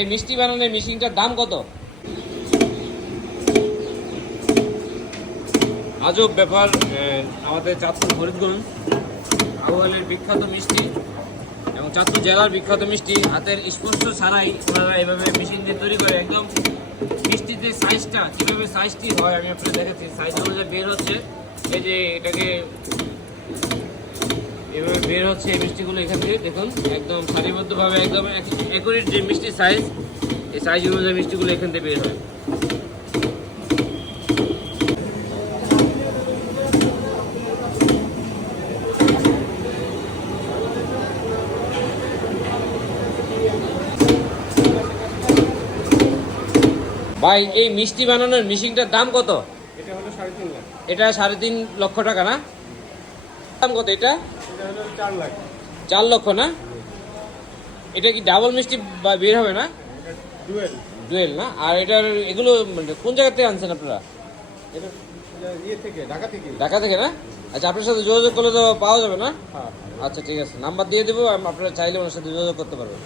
এই মিষ্টি বানানোর মেশিনটার দাম কত? আজব ব্যাপার। আমাদের চাঁদপুর ফরিদগঞ্জ আবহাওয়ার বিখ্যাত মিষ্টি এবং চাঁদপুর জেলার বিখ্যাত মিষ্টি হাতের স্পর্শ ছাড়াই ওনারা এভাবে মেশিন দিয়ে তৈরি করে একদম মিষ্টিতে সাইজটা কীভাবে সাইজটি হয় আমি আপনাকে দেখাচ্ছি। সাইজ অনুযায়ী বের হচ্ছে, এই যে এটাকে এভাবে বের হচ্ছে এই মিষ্টিগুলো এখান থেকে দেখুন একদম সারিবদ্ধভাবে একদম অ্যাকুরেট যে মিষ্টির সাইজ, এই সাইজ অনুযায়ী মিষ্টিগুলো এখান থেকে বের হয়। ভাই এই মিষ্টি বানানোর মেশিনটার দাম কত? এটা হলো 3.5 লাখ। এটা 3.5 লক্ষ টাকা না? দাম কত এটা? এটা হলো 4 লাখ। 4 লক্ষ না? এটা কি ডাবল মিষ্টি বের হবে না? এটা ডুয়েল। ডুয়েল না? আর এটার এগুলো মানে কোন জায়গা থেকে আনছেন আপনারা? এটা ইয়ে থেকে, ঢাকা থেকে। ঢাকা থেকে না? আচ্ছা, আপনার সাথে যোগাযোগ করলে তো পাওয়া যাবে না? হ্যাঁ। আচ্ছা ঠিক আছে, নাম্বার দিয়ে দেবো, আপনারা চাইলে ওনার সাথে যোগাযোগ করতে পারবেন।